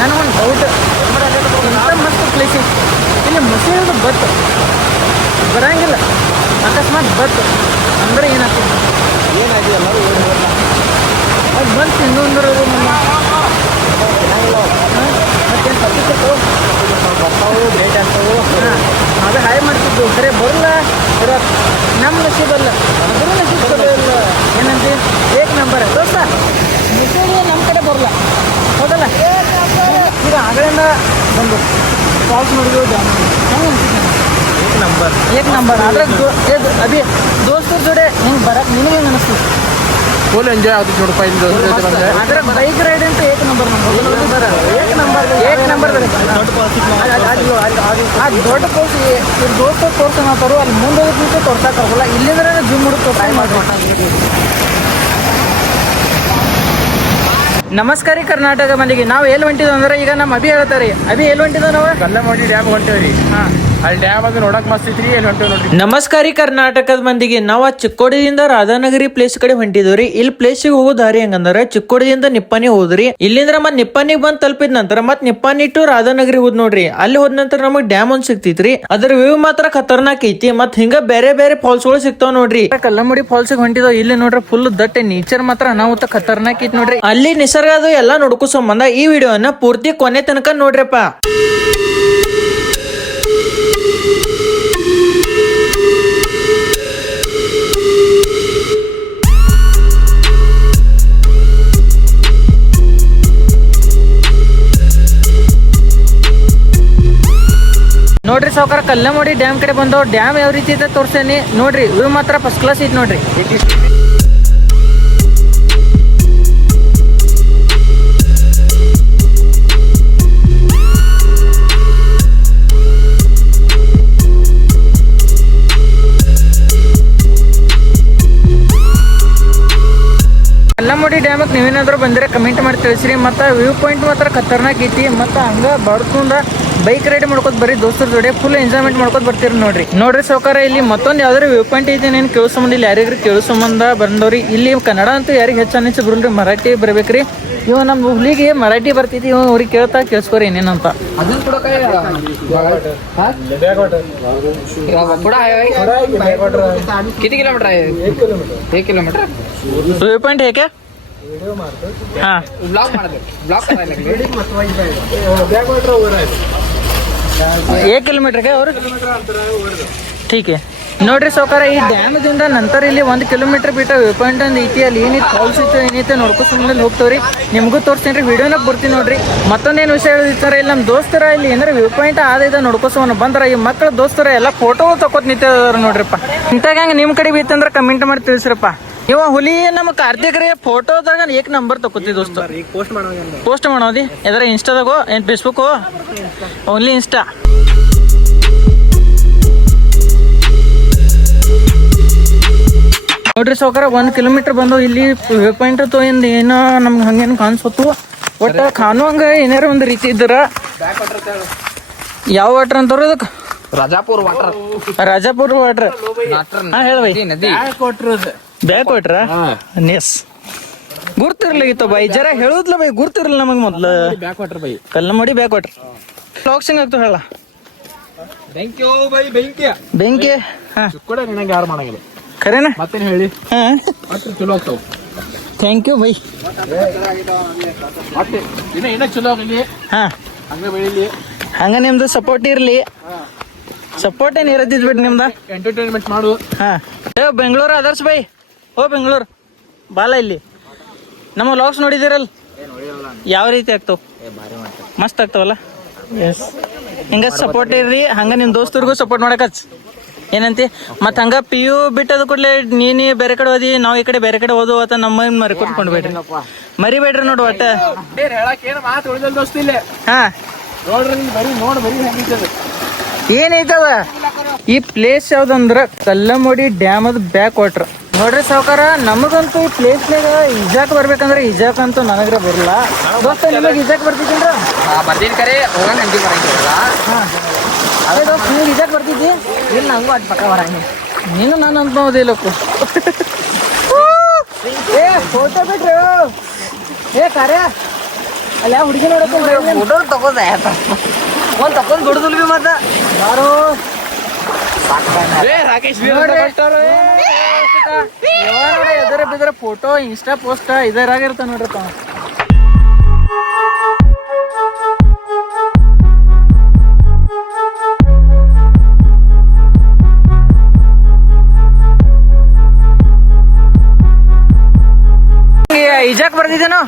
ನನಗೊಂದು ಡೌಟ್ ಇಂಥ ಮಸ್ತ್ ಪ್ಲೇಸ್ ಐತಿ ಇಲ್ಲಿ ಮುಸ್ಲಿಮ್ದು ಬತ್ತು ಬರಂಗಿಲ್ಲ. ಅಕಸ್ಮಾತ್ ಬತ್ತು ಅಂದರೆ ಏನಾಗ್ತದೆ? ಏನಾಗಿದೆ ಅದು ಬಂತು ಇನ್ನೊಂದ್ರ ಮತ್ತೇನು ತಪ್ಪಿತ್ತು? ಬರ್ತಾವು ಭೇಟಿ ಆಗ್ತಾವು ಅದು ಹಾಯ್ ಮಾಡ್ತಿದ್ದು ಖರೆ ಬರಲ್ಲ ಬರೋ ನಮ್ಮ ನಸೀಬಲ್ಲ ಅದ್ರ ನಸೀಬ್ ಚಲೋ ಇಲ್ಲ ಏಕ್ ನಂಬರ್ ದೋಸ್ತ ಮುಸ್ಲಿಮ್ ನಮ್ಮ ಕಡೆ ಬರಲ್ಲ ಹೌದಲ್ಲ? ಈಗ ಆಗಲಿಂದ ಬಂದು ಕಾಲ್ಸ್ ನೋಡಿದ್ರು ಹೆಂಗೆ ಅನ್ಸಿತ್ತು ನಂಬರ್. ಏಕ್ ನಂಬರ್. ಆದ್ರೆ ಅದೇ ದೋಸ್ತರ ಜೋಡೆ ಹಿಂಗೆ ಬರಕ್ಕೆ ನಿನಗೆ ಹೆಂಗೆ ಅನಿಸ್ತು? ಫುಲ್ ಎಂಜಾಯ್ ಆಗ್ತೈತಿ ನೋಡಪ್ಪ ಇಲ್ಲಿ ದೋಸ್ತರ ಜೊತೆ ಬಂದ್ರೆ. ಆದ್ರೆ ಬೈಕ್ ರೈಡ್ ಅಂತ ಏಕ್ ನಂಬರ್ ಏಕ್ ನಂಬರ್ ಏಕ್ ನಂಬರ್ ಆ ದೊಡ್ಡ ಕೋರ್ಸ್ ಇವ್ರ ದೋಸ್ತ ತೋರ್ಸೋಣತ್ತಾರು ಅಲ್ಲಿ ಮುಂದೆ ಹೋಗಿ ತೋರ್ಸಕ್ಕಾಗಲ್ಲ ಇಲ್ಲಿಂದ್ರೆ ಜಿಮ್ ಹುಡುಕ್ ಟ್ರೈ ಮಾಡಿ ನಮಸ್ಕಾರ ಕರ್ನಾಟಕ ಮಂದಿಗೆ. ನಾವು ಎಲ್ಲಿ ಹೊಂಟಿದ್ವಿ ಅಂದ್ರೆ ಈಗ ನಮ್ಮ ಅಭಿ ಹೇಳ್ತಾರೆ ಅಭಿ ಎಲ್ಲಿ ಹೊಂಟಿದ್ವಿ ನಾವು ಕಲ್ಲಮಡಿ ಡ್ಯಾಮ್ ಹೊಂಟೇವ್ರಿ ಅಲ್ಲಿ ಡ್ಯಾಮ್ ಅದು ನೋಡಕ್ ಮಸ್ತ್ ಐತ್ರಿ ಎಲ್ಲಿ ಹೊಂಟೇವ್ ನೋಡ್ರಿ. ನಮಸ್ಕಾರ ಕರ್ನಾಟಕದ ಮಂದಿಗೆ ನಾವು ಚಿಕ್ಕೋಡಿದಿಂದ ರಾಧಾನಗರಿ ಪ್ಲೇಸ್ ಕಡೆ ಹೊಂಟಿದ್ವಿ ಇಲ್ಲಿ ಪ್ಲೇಸಿಗೆ ಹೋಗೋ ದಾರಿ ಹೆಂಗಂದ್ರೆ ಚಿಕ್ಕೋಡಿದಿಂದ ನಿಪ್ಪಾನಿ ಹೋದ್ರಿ. ಇಲ್ಲಿಂದ್ರ ಮತ್ ನಿಪ್ಪಾನಿಗೆ ಬಂದ್ ತಲುಪಿದ ನಂತರ ಮತ್ ನಿಪ್ಪಾನಿ ಟು ರಾಧಾನಗರಿ ಹೋದ್ ನೋಡ್ರಿ. ಅಲ್ಲಿ ಹೋದ ನಂತರ ನಮಗ್ ಡ್ಯಾಮ್ ಒಂದ್ ಸಿಕ್ತಿತ್ರಿ ಅದ್ರ ವ್ಯೂ ಮಾತ್ರ ಖತರ್ನಾಕ್ ಐತಿ ಮತ್ ಹಿಂಗ ಬೇರೆ ಬೇರೆ ಫಾಲ್ಸ್ಗಳು ಸಿಗ್ತಾವ ನೋಡ್ರಿ. ಕಲ್ಲಮುಡಿ ಫಾಲ್ಸ್ ಹೊಂಟಿದಾವ ಇಲ್ಲಿ ನೋಡ್ರಿ ಫುಲ್ ದಟ್ಟೆ ನೇಚರ್ ಮಾತ್ರ ಅನಾಹುತ ಖತರ್ನಾಕ್ ಐತಿ ನೋಡ್ರಿ. ಅಲ್ಲಿ ನಿಸರ್ಗ ಅದು ಎಲ್ಲಾ ನೋಡ್ಕೋ ಸಂಬಂಧ ಈ ವಿಡಿಯೋನ ಪೂರ್ತಿ ಕೊನೆ ತನಕ ನೋಡ್ರಪ್ಪ. ನೋಡ್ರಿ ಸಾವುಕಾರ ಕಲ್ಲಮೋಡಿ ಡ್ಯಾಮ್ ಕಡೆ ಬಂದು ಡ್ಯಾಮ್ ಯಾವ ರೀತಿ ಇದೆ ತೋರಿಸ್ತೇನೆ ನೋಡ್ರಿ ಇವ್ ಮಾತ್ರ ಫಸ್ಟ್ ಕ್ಲಾಸ್ ಐತಿ ನೋಡ್ರಿ. ಕಲ್ಲಮಡಿ ಡ್ಯಾಮಕ್ಕೆ ನೀವೇನಾದರೂ ಬಂದ್ರೆ ಕಮೆಂಟ್ ಮಾಡಿ ತಿಳಿಸ್ರಿ. ಮತ್ತು ವ್ಯೂ ಪಾಯಿಂಟ್ ಮಾತ್ರ ಖತರ್ನಾಕ್ ಐತಿ. ಮತ್ತು ಹಂಗೆ ಬಡ್ಕೊಂಡ ಬೈಕ್ ರೈಡ್ ಮಾಡ್ಕೊತ ಬರೀ ದೋಸ್ತರ ಜೋಡಿ ಫುಲ್ ಎಂಜಾಯ್ಮೆಂಟ್ ಮಾಡ್ಕೊತ ಬರ್ತೀರಿ ನೋಡ್ರಿ. ನೋಡ್ರಿ ಸೌಕರ್ಯ ಇಲ್ಲಿ ಮತ್ತೊಂದು ಯಾವ್ದಾದ್ರು ವ್ಯೂ ಪಾಯಿಂಟ್ ಇದೆ ನೀನು ಕೇಳೋ ಸಂಬಂಧ ಇಲ್ಲಿ ಯಾರಿಗ್ರಿ ಕೇಳೋ ಸಂಬಂಧ ಬಂದವ್ರಿ. ಇಲ್ಲಿ ಕನ್ನಡ ಅಂತೂ ಯಾರಿಗೆ ಹೆಚ್ಚಾನ ಹೆಚ್ಚು ಬರಲ್ರಿ ಮರಾಠಿ ಬರ್ಬೇಕ್ರಿ. ಇವ್ ನಮ್ಮ ಹುಲಿಗೆ ಮರಾಠಿ ಬರ್ತೈತಿ ಇವ್ ಅವ್ರಿಗೆ ಕೇಳ್ತಾ ಕೇಳಿಸ್ಕೋರಿ ಏನೇನಂತ ಕಿತಿ ಕಿಲೋಮೀಟರ್ करायला लागले ಏಕ್ ಕಿಲೋಮೀಟರ್ಗೆ ಅವರು ठीक है ನೋಡ್ರಿ ಸೌಕಾರ ಈ ಡ್ಯಾಮದಿಂದ ನಂತರ ಇಲ್ಲಿ ಒಂದು ಕಿಲೋಮೀಟರ್ ಬಿಟ್ಟ ವ್ಯೂ ಪಾಯಿಂಟ್ ಒಂದು ಐತಿ ಅಲ್ಲಿ ಏನಿತ್ತು ಫಾಲ್ಸ್ ಇತ್ತು ಏನೈತೆ ನೋಡ್ಕೊ ಸುಮ್ಮನೆ ಹೋಗ್ತಾವ್ರಿ ನಿಮಗೂ ತೋರಿಸ್ತೀನಿ ರೀ ವಿಡಿಯೋನಾಗ ಬರ್ತೀನಿ ನೋಡ್ರಿ ಮತ್ತೊಂದೇನು ವಿಷಯ ಹೇಳಿರ್ತಾರೆ ಇಲ್ಲಿ ನಮ್ಮ ದೋಸ್ತರ ಇಲ್ಲಿ ಏನಾರ ವ್ಯೂ ಪಾಯಿಂಟ್ ಆದ ನೋಡ್ಕೋಸೋನ ಬಂದ್ರ ಈ ಮಕ್ಕಳ ದೋಸ್ತರ ಎಲ್ಲ ಫೋಟೋ ತಕೋತ್ ನಿಂತಿದಾರ ನೋಡ್ರಿಪ್ಪ ಇಂತಾಗ ಹಂಗ ನಿಮ್ಮ ಕಡೆ ಬಿತ್ತಂದ್ರೆ ಕಮೆಂಟ್ ಮಾಡಿ ತಿಳಿಸ್ರಪ್ಪ ಇವ ಹುಲಿ ನಮ್ಮ ಕಾರ್ತಿಕ್ ರೀ ಫೋಟೋದಾಗ ಏಕ್ ನಂಬರ್ ತಕೋತಿ ದೋಸ್ತ. ಪೋಸ್ಟ್ ಮಾಡೋದಿ ಎದ್ರ ಇನ್ಸ್ಟಾದಾಗೋ ಏನ್ ಫೇಸ್ಬುಕ್ ಓನ್ಲಿ ಇನ್ಸ್ಟಾ ನೋಡ್ರಿ ಸೌಕರ ಒಂದ್ ಕಿಲೋಮೀಟರ್ ಬಂದು ಇಲ್ಲಿ ವ್ಯೂ ಪಾಯಿಂಟ್ ತೋ ಇಂದ ಏನೋ ನಮ್ಗೆ ಹಂಗೇನು ಕಾಣಿಸ್ತು. ಒಟ್ಟು ಖಾನು ಹಂಗ ಏನಾರ ಒಂದು ರೀತಿ ಇದ್ರ. ಯಾವ ವಾಟರ್ ಅಂತಾರ ಅದಕ್ಕೆ ರಾಜಾಪುರ ವಾಟರ್ ರಾಜಾಪುರ್ ವಾಟರ್ ಹಾ ಹೇಳ ನದಿ ಬ್ಯಾಕ್ ಕೊಟ್ರ ನೆಸ್ ಗುರ್ತಿರ್ಲಾಗಿತ್ತ ಬೈ ಜರ ಹೇಳುದ್ಲ ಬೈ ಗುರ್ತಿರ್ಲಿಲ್ಲ ನಮಗ್ ಮೊದ್ಲು. ಬ್ಯಾಕ್ ವಾಟರ್ ಬೈ ಕಲ್ಲ ಮಾಡಿ ಬ್ಯಾಕ್ ವಾಟರ್ ಲಾಕ್ಸಿಂಗ್ ಆಗ್ತು ಹೇಳ. ಯು ಬೈ ಬೆಂಕಿ. ಬೆಂಕಿ ಕೂಡ ನಿನಗೆ ಯಾರು ಮಾಡಂಗಿಲ್ಲ. ಖರೇನ ಮತ್ತೇನು ಹೇಳಿ? ಹಾ. ಮತ್ತೆ ಚಲೋ ಆಗ್ತಾವ. ಥ್ಯಾಂಕ್ ಯು ಬೈ ಮತ್ತೆ ಇನ್ನ ಇನ್ನ ಚಲೋ ಆಗಲಿ. ಹಾ. ಹಂಗೆ ಬೆಳಿಲಿ. ಹಂಗ ನಿಮ್ದು ಸಪೋರ್ಟ್ ಇರ್ಲಿ. ಸಪೋರ್ಟ್ ಏನ್ ಇರತ್ತಿದ್ ಬಿಡ್ ನಿಮ್ದ. ಎಂಟರ್ಟೈನ್ಮೆಂಟ್ ಮಾಡು. ಹಾ. ಏ ಬೆಂಗಳೂರು ಅದರ್ಸ್ ಬೈ ಓ ಬೆಂಗಳೂರು. ಬಾಲ ಇಲ್ಲಿ. ನಮ್ಮ ಲಾಗ್ಸ್ ನೋಡಿದಿರಲ್ ಯಾವ ರೀತಿ ಆಗ್ತಾವ ಮಸ್ತ್ ಆಗ್ತವಲ್ಲ? ಎಸ್ ಹಿಂಗ ಸಪೋರ್ಟ್ ಇರ್ರಿ. ಹಂಗ ನಿಮ್ ದೋಸ್ತರಿಗೂ ಸಪೋರ್ಟ್ ಮಾಡಕಚ್ ಏನಂತಿ? ಮತ್ ಹಂಗ ಪಿ ಯು ಬಿಟ್ಟದ ಕೂಡಲೇ ನೀನು ಬೇರೆ ಕಡೆ ಓದಿ ನಾವು ಈ ಕಡೆ ಬೇರೆ ಕಡೆ ಓದು ಅಂತ ನಮ್ಮ ಮರಿಕೊಂಡ್ ಬೇಡ್ರಿ ಮರಿಬೇಡ್ರಿ ನೋಡು ಒಟ್ಟ. ಹಾ. ಏನೈತದ ಈ ಪ್ಲೇಸ್ ಯಾವ್ದಂದ್ರ ಕಲ್ಲಮೋಡಿ ಡ್ಯಾಮ್ ಅದ್ ಬ್ಯಾಕ್ ವಾಟರ್ ನೋಡ್ರಿ ಸಾವುಕಾರ ನಮಗಂತೂ ಈ ಪ್ಲೇಸ್ನಾಗ ಇಜಾಕ್ ಬರ್ಬೇಕಂದ್ರೆ ಇಜಾಕ್ ಅಂತೂ ನನಗ್ರೆ ಬರಲ್ಲ ದೋಸ್ತ ನಿಮಗೆ ಇಜಾಕ್ ಬರ್ತಿದ್ದೀನ್ರ? ಬರ್ತೀನಿ ಕರೆ. ಹೋಗಂಗ್ ಅಂಗಿ ಬರಂಗಿಲ್ಲ ಅದೇ ದೋಸ್ತ ನೀವು ಇಜಾಕ್ ಬರ್ತಿದ್ದಿ? ಇಲ್ಲ ನಂಗೂ ಅಟ್ ಪಕ್ಕ ಬರಂಗಿ ನೀನು ನಾನು ಅನ್ಬೋದಿಲ್ಲಕ್ಕು ಏ ಫೋಟೋ ಬಿಟ್ರು. ಏ ಕರೆ. ಅಲ್ಲ ಹುಡುಗಿ ನೋಡಕ್ಕೆ ಫೋಟೋ ತಗೋದ. ಒಂದು ತಕೊಂಡ್ ಬಿಡುದಿಲ್ಲ ಬಿ ಮತ್ತೆ. ಯಾರು? ರಾಕೇಶ್ ಎದರ ಬಿದ್ರ ಫೋಟೋ ಇನ್ಸ್ಟಾ ಪೋಸ್ಟ್ ಇದರಾಗಿರ್ತ ನೋಡ್ರಿ ಇಜಾಕ್ ಈಜಾಕ್ ಬರ್ದಿದ್ದೇನು?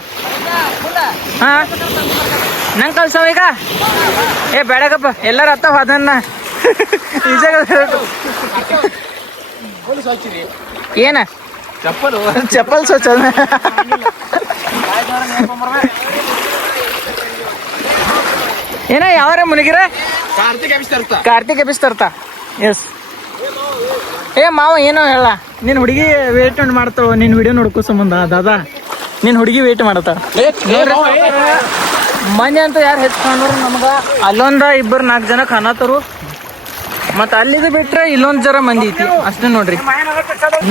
ಹಾ? ನಂಗೆ ಕಳ್ಸವ ಈಗ? ಏ ಬೇಡಗಪ್ಪ ಎಲ್ಲರ ಹತ್ತ ಅದನ್ನ. ಈಜಾಗ ಏನ? ಚಪ್ಪಲು. ಚಪ್ಪಲ್ ಸ್ವಚ್ಛ ಏನ ಯಾವಾರ ಮುನಿಗಿರ? ಕಾರ್ತಿಕ್ ಕಾರ್ತಿಕ್ ಎಬ್ಬಿಸ್ತರ್ತ ಎಸ್ ಏ ಮಾವ ಏನೋ ಹೇಳ. ನಿನ್ ಹುಡುಗಿ ವೇಟ್ ಮಾಡ್ತಾವ ನಿನ್ ವಿಡಿಯೋ ನೋಡ್ಕೋ ಸಂಬಂಧ ದಾದಾ. ನಿನ್ ಹುಡುಗಿ ವೇಟ್ ಮಾಡತ್ತ ಮನೆ ಅಂತ ಯಾರು ಹೆಚ್ಕೊಂಡ್ರು ನಮ್ಗ? ಅಲ್ಲೊಂದ ಇಬ್ಬರು ನಾಲ್ಕು ಜನ ಖಾನಾತರು. ಮತ್ತ ಅಲ್ಲಿದು ಬಿಟ್ರೆ ಇಲ್ಲೊಂದ್ ಜರ ಮಂದಿ ಐತಿ. ಅಷ್ಟೇ ನೋಡ್ರಿ.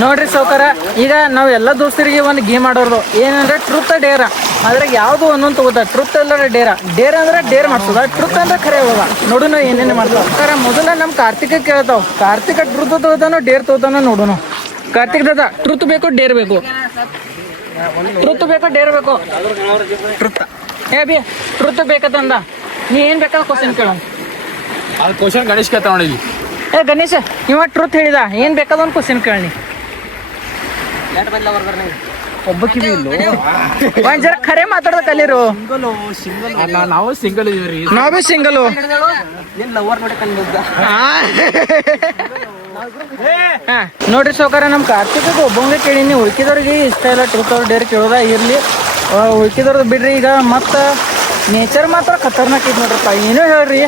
ನೋಡ್ರಿ ಸೌಕರ ಈಗ ನಾವ್ ಎಲ್ಲ ದೋಸ್ತರಿಗೆ ಒಂದು ಗೇಮ್ ಆಡೋದು ಏನಂದ್ರೆ ಟ್ರೂತ್ ಡೇರ. ಅದ್ರಾಗ ಯಾವ್ದು ಒಂದೊಂದು ತಗೋದ ಟ್ರುತ್ ಅಲ್ಲ ಡೇರ. ಡೇರ ಅಂದ್ರೆ ಡೇರ್ ಮಾಡ್ಸೋದ ಟ್ರೂತ್ ಅಂದ್ರೆ ಖರೆ ಹೋದ ನೋಡು ನಾವ್ ಏನೇನು ಸೌಕರ ಮೊದಲ ನಮ್ ಕಾರ್ತಿಕ ಕೇಳ್ತಾವ್. ಕಾರ್ತಿಕ ಟ್ರೂತ್ ತಗೋತಾನೋ ಡೇರ್ ತಗೋತಾನೋ ನೋಡುನು. ಕಾರ್ತಿಕ್ ದಾದ ಟ್ರೂತ್ ಬೇಕು ಡೇರ್ ಬೇಕು. ಟ್ರೂತ್ ಬೇಕು ಡೇರ್ ಬೇಕು. ಟ್ರೂತ್ ಏ ಬಿ ಟ್ರುತ್ ಬೇಕಂದ ನೀ ಏನ್ ಬೇಕಾದ ಕ್ವಶನ್ ಕೇಳೋ. ಅದು ಕ್ವಶನ್ ಗಣೇಶ್ ಕೇಳ್ತಾವಣಿ ನೋಡಿ ಇಲ್ಲಿ. ಏ ಗಣೇಶ ಇವ ಟ್ರೂತ್ ಹೇಳಿದ. ಏನ್ ಬೇಕಾದ ಒಂದು ಕ್ವಶನ್ ಕೇಳಿ ಒಬ್ಬ ಕಿವಿ ಇಲ್ಲೋ? ಒಂದ್ ಜರ ಖರೆ ಮಾತಾಡೋದ ಕಲೀರು ಅಲ್ಲ ನಾವು ಸಿಂಗಲ್ ಇದೀವ್ರಿ ನಾವೇ ಸಿಂಗಲ್ ನೋಡ್ರಿ ಸೌಕರ ನಮ್ ಕಾರ್ತಿಕ್ ಒಬ್ಬಂಗೆ ಕೇಳೀನಿ. ಉಳ್ಕಿದವ್ರಿಗೆ ಇಷ್ಟ ಇಲ್ಲ ಟ್ರೂತ್ ಅವ್ರು ಡೇರ್ ಕೇಳೋದ ಇರ್ಲಿ. ಉಳ್ಕಿದವ್ರದ್ದು ಬಿಡ್ರಿ ಈಗ. ಮತ್ತ ನೇಚರ್ ಮಾತ್ರ ಖತರ್ನಾಕ್ ಐತಿ ನೋಡ್ರಪ್ಪ. ಏನೋ ಹೇಳ್ರಿ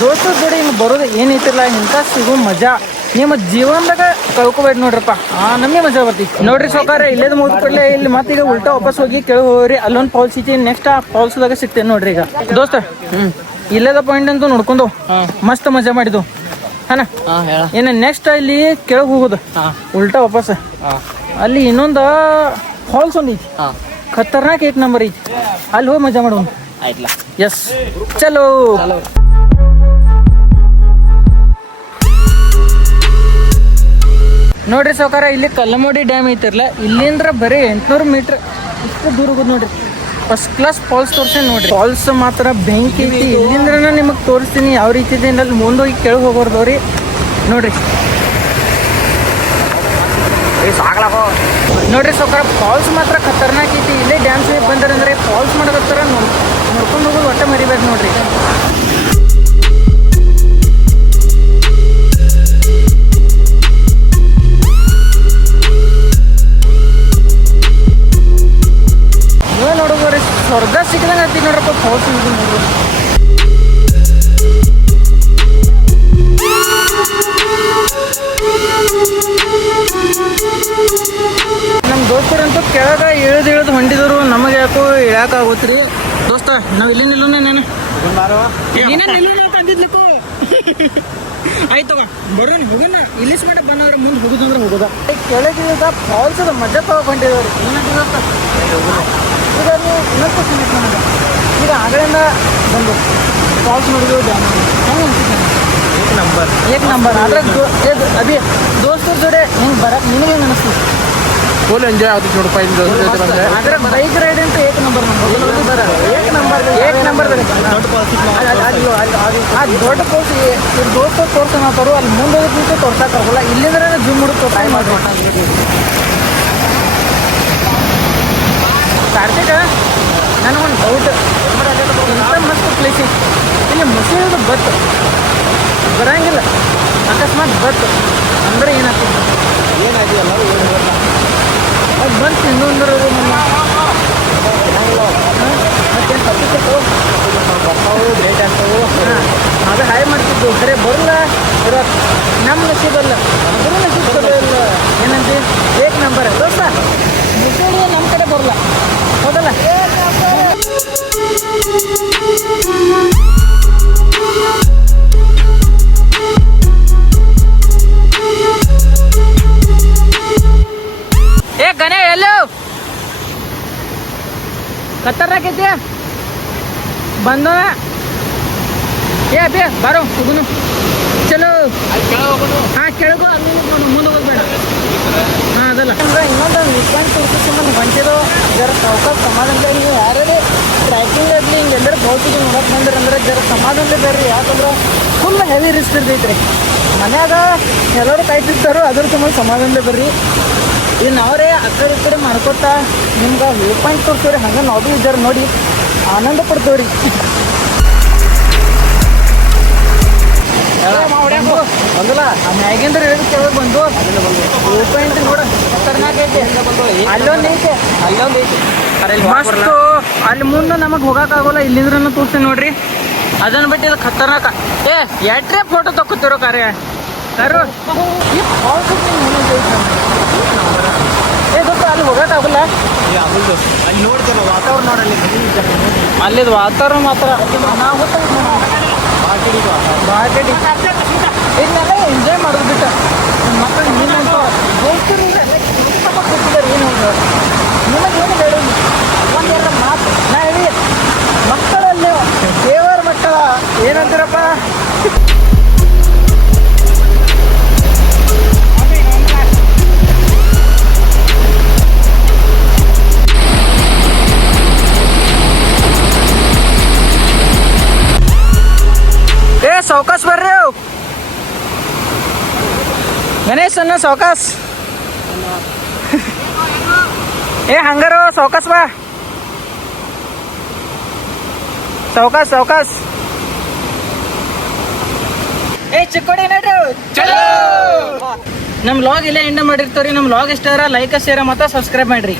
ದೋಸ್ತದ ಜೋಡಿ ಹಿಂಗ್ ಬರೋದು ಏನೈತಿಲ್ಲ ಇಂಥ ಸಿಗೋ ಮಜಾ. ನಿಮ್ಮ ಜೀವನದಾಗ ಕಳ್ಕೊಬೇಡಿ ನೋಡ್ರಪ್ಪ. ಆ ನಮಗೆ ಮಜಾ ಬರ್ತಿ. ನೋಡ್ರಿ ಸೌಕಾರ ಇಲ್ಲೇದ್ ಮುಗಿದ ಕೂಡಲೇ ಇಲ್ಲಿ ಮತ್ತೆ ಈಗ ಉಲ್ಟಾ ವಾಪಸ್ ಹೋಗಿ ಕೇಳಿ ಹೋಗ್ರಿ. ಅಲ್ಲೊಂದು ಫಾಲ್ಸ್ ಐತಿ ನೆಕ್ಸ್ಟ್ ಆ ಫಾಲ್ಸ್ದಾಗ ಸಿಗ್ತೇನೆ ನೋಡ್ರಿ ಈಗ. ದೋಸ್ತ ಇಲ್ಲದ ಪಾಯಿಂಟ್ ಅಂತೂ ನೋಡ್ಕೊಂಡು ಮಸ್ತ್ ಮಜಾ ಮಾಡಿದ್ದು. ಹನ ಹಾ ಏನ ನೆಕ್ಸ್ಟ್ ಇಲ್ಲಿ ಕೆಳಗೆ ಹೋಗೋದು. ಉಲ್ಟಾ ವಾಪಸ್. ಅಲ್ಲಿ ಇನ್ನೊಂದು ಫಾಲ್ಸ್ ಒಂದು ಐತಿ. ಖತರ್ನಾಕ್ ಏಟ್ ನಂಬರ್ ಐತಿ. ಅಲ್ಲಿ ಹೋಗಿ ಮಜಾ ಮಾಡೋಣ ಆಯ್ತಲ್ಲ ಎಸ್ ಚಲೋ. ನೋಡ್ರಿ ಸೌಕಾರ ಇಲ್ಲಿ ಕಲ್ಲಮೋಡಿ ಡ್ಯಾಮ್ ಐತಿರಲ್ಲ ಇಲ್ಲಿಂದ್ರ ಬರೀ ಎಂಟ್ನೂರು ಮೀಟರ್ ಇಷ್ಟು ದೂರ ನೋಡ್ರಿ. ಫಸ್ಟ್ ಕ್ಲಾಸ್ ಫಾಲ್ಸ್ ತೋರಿಸಿ ನೋಡ್ರಿ. ಫಾಲ್ಸ್ ಮಾತ್ರ ಬೆಂಕಿ ಐತಿ. ಇಲ್ಲಿಂದ್ರ ನಿಮಗೆ ತೋರಿಸ್ತೀನಿ ಯಾವ ರೀತಿ ಇದೆ ಅಲ್ಲಿ ಮುಂದೋಗಿ ಕೆಳಗೆ ಹೋಗೋರ್ದವ್ರಿ ನೋಡ್ರಿ. ನೋಡ್ರಿ. ಸೌಕಾರ ಫಾಲ್ಸ್ ಮಾತ್ರ ಖತರ್ನಾಕ್ ಐತಿ. ಇಲ್ಲೇ ಡ್ಯಾನ್ಸ್ ಬಂದ್ರಂದ್ರೆ ಫಾಲ್ಸ್ ಮಾಡೋದ್ರ ನೋಡ್ ನೋಡ್ಕೊಂಡು ಹೋಗೋದು ಒಟ್ಟ ಮರಿಬೇಕು ನೋಡ್ರಿ. ಸ್ವರ್ಗ ಸಿಕ್ಕದಂಗೆ ಐತಿ ನೋಡ್ರಪ್ಪ ಫಾಲ್ಸ್ ಇದು ನೋಡ್ರಿ. ದೋಸ್ತರಂತೂ ಕೆಳಗ ಇಳಿದು ಇಳಿದು ಹೊಂಟಿದ್ರು ನಮಗೆ ಯಾಕೋ ಇಳ್ಯಾಕ ಆಗುತ್ರಿ ದೋಸ್ತ ನಾವ್ ಇಲ್ಲಿ ನಿಲ್ಲೋಣ ನಾನು. ಅಂದಿದ್ಲಕ್ಕೋ? ಆಯ್ತು ಬರೋಣ ಹೋಗೋಣ. ಇಲ್ಲಿಸ್ ಮಾಡಿ ಬಂದವ್ರ ಮುಂದೆ ಹೋಗುದಂದ್ರೆ ಹೋಗೋದ. ಕೆಳಗೆ ಇಳಿದ ಫಾಲ್ಸ್ ಅದ ಮಜಾ ತಗೊಂಡ್ ಹೊಂಟಿದವ್ರಿ ಇನ್ನೊಂದು ದೋಸ್ತ? ಈಗ ನೀವು ಇನ್ನೊಂದು ನನಗೆ ಈಗ ಆಗಲಿಂದ ಬಂದು ಫಾಲ್ಸ್ ನೋಡಿದ್ರು ಡ್ಯಾಮ್ ಹೆಂಗೆ ಅನ್ಸುತ್ತೆ? ನಂಬರ್. ಏಕ್ ನಂಬರ್. ಆದ್ರೆ ಅಭಿ ದೋಸ್ತರ ಜೋಡೆ ಹಿಂಗೆ ಬರಕ್ ನಿನಗೆ ಅನಿಸ್ತು ಫುಲ್ ಎಂಜಾಯ್ ಆಗುತ್ತೆ ನೋಡಪ್ಪ ಇಲ್ಲಿ ಜೊತೆ ಜೊತೆ ಬೈಕ್ ರೈಡ್ ಅಂತ ಏಕ್ ನಂಬರ್ ಏಕ್ ನಂಬರ್ ಏಕ್ ನಂಬರ್ ಆ ದೊಡ್ಡ ಕೋರ್ಸ್ ದೋಸ್ತ ತೋರ್ಸೋಣತ್ತಾರು ಅಲ್ಲಿ ಮುಂದೆ ಹೋಗಿ ತೋರ್ಸಕ್ ಆಗೋಲ್ಲ. ಇಲ್ಲಿಂದ್ರೆ ಜಿಮ್ ಹುಡುಕ್ ಟೈಮ್ ಮಾಡ್ರಿ ಕಾರ್ತಿಕ, ನನಗೊಂದು ಡೌಟ್ ಇಂಥ ಮಸ್ತ್ ಪ್ಲೇಸ್ ಇಲ್ಲಿ ಮಸೀದ ಬತ್. ಬರಂಗಿಲ್ಲ. ಅಕಸ್ಮಾತ್ ಬತ್. ಅಂದ್ರೆ ಏನಾಗ್ತದೆ? ಅದು ಬಂತು ಇನ್ನೊಂದರ ಮತ್ತೆ ಬರ್ತಾವು ಲೇಟ್ ಆಗ್ತಾವು ಅದು ಹಾಯ್ ಮಾಡ್ತಿದ್ದು, ಖರೆ ಬರಲ್ಲ ಇರೋದು ನಮ್ಮ ನಸೀಬಲ್ಲ ಅದ್ರ ನಸೀಬ್ ಇಲ್ಲ ಏನಂತಿ ಏಕ್ ನಂಬರ್ ದೋಸ್ತ ಮುಸಳಿ ನಮ್ಮ ಕಡೆ ಬರಲ್ಲ. ಹೌದಲ್ಲ? ಖತರ್ನಾಕ್ ಐತಿ ಬಂದೋಣ ಏ ಅದೇ ಬಾರೋ ಹೋಗುನು ಚಲೋ. ಹಾ, ಕೆಳಗು, ಅಲ್ಲಿ ಮುಂದೆ ಹೋಗ್ಬೇಡ. ಹಾ, ಅದಲ್ಲ. ಇನ್ನೊಂದು ವಿಪಾಯಿಂಟ್ ತೋರಿಸಿ ಸುಮ್ಮನೆ ಹೊಂಟಿರೋ ಜರ ಸೌಕ ಸಮಾಧಾನ ನೀವು ಯಾರೇ ಟ್ರ್ಯಾಕಿಂಗ್ ಆಗಲಿ ಹಿಂಗೆಲ್ಲರೂ ಭೌತಿಕ ನೋಡಕ್ಕೆ ಬಂದ್ರೆ ಅಂದ್ರೆ ಜರ ಸಮಾಧಾನ ಬೇರೆ. ಯಾಕಂದ್ರೆ ಫುಲ್ ಹೆವಿ ರಿಸ್ಕ್ ಇರ್ತೈತೆ ಮನ್ಯಾಗ ಎಲ್ಲರೂ ಕಾಯ್ತಿರ್ತಾರೋ ಅದ್ರ ತುಂಬ ಸಮಾಧಾನ ಬರ್ರಿ ಇನ್ನು ಅವರೇ ಆ ಕಡೆ ಈ ಕಡೆ ಮಾಡ್ಕೋತಾ ನಿಮ್ಗೆ ವ್ಯೂ ಪಾಯಿಂಟ್ ತೋರಿಸ್ತೀರಿ ಹಂಗೆ ನಾವು ಭೀ ಇದ್ದಾರೆ ನೋಡಿ. ಆನಂದ ಪಡ್ತೇವ್ರಿ. ಬಂದಲ್ಲ? ಆ ಮ್ಯಾಗಿಂದ್ರ ಹೇಳಿದ ಕೆಳಗೆ ಬಂದು. ವ್ಯೂ ಪಾಯಿಂಟ್ ನೋಡ ಖತರ್ನಾಕ್ ಐತಿ. ಅಲ್ಲೊಂದು ಐತೆ. ಅಲ್ಲೊಂದು ಐತಿ. ಮಸ್ತು. ಅಲ್ಲಿ ಮುಂದೆ ನಮಗೆ ಹೋಗಕ್ಕಾಗೋಲ್ಲ ಇಲ್ಲಿಂದ್ರ ತೋರಿಸ್ತೀನಿ ನೋಡ್ರಿ. ಅದನ್ನ ಬಿಟ್ಟು ಇದು ಖತರ್ನಾಕ. ಏ ಎಟ್ರೆ ಫೋಟೋ ತಕ್ಕೋತಿರೋ ಕಾರ್ಯ ಯಾರು ಗೊತ್ತಾ. ಅಲ್ಲಿ ಹೋಗಕ್ಕಾಗಲ್ಲ ಅಲ್ಲಿ ನೋಡ್ತೇವೆ ವಾತಾವರಣ ನೋಡಲ್ಲಿ ಅಲ್ಲಿದ್ ವಾತಾವರಣ ಮಾತ್ರ. ನಾವು ಬಾಗಡಿ ಇದನ್ನೆಲ್ಲ ಎಂಜಾಯ್ ಮಾಡೋದು ಬಿಟ್ಟ. ಮಕ್ಕಳು ನೀನಂತ ದೋಸ್ತರು ಕೂತಿದ್ದಾರೆ ಏನು ಒಂದೆರಡು ಮಾತು. ನಾ ಹೇಳಿ ಮಕ್ಕಳಲ್ಲಿ ದೇವರ ಮಕ್ಕಳ ಏನಂತೀರಪ್ಪ? ಸಾವ್ಕಾಸ್ ಏ ಹಂಗಾರ ಸೌಕಸ್ ಬಾ. ಸೌಕಾಸ್ ಸಾವ್ಕಾಸ್ ಏ ಚಿಕ್ಕೋಡಿ ನಡ್ರಿ ಚಲೋ! ನಮ್ಮ ಲಾಗ್ ಇಲ್ಲೇ ಎಂಡ್ ಮಾಡಿರ್ತೀವಿ ನಮ್ಮ ಲಾಗ್ ಇಷ್ಟ ಲೈಕ್ ಶೇರ್ ಮತ್ತು ಸಬ್ಸ್ಕ್ರೈಬ್ ಮಾಡ್ರಿ.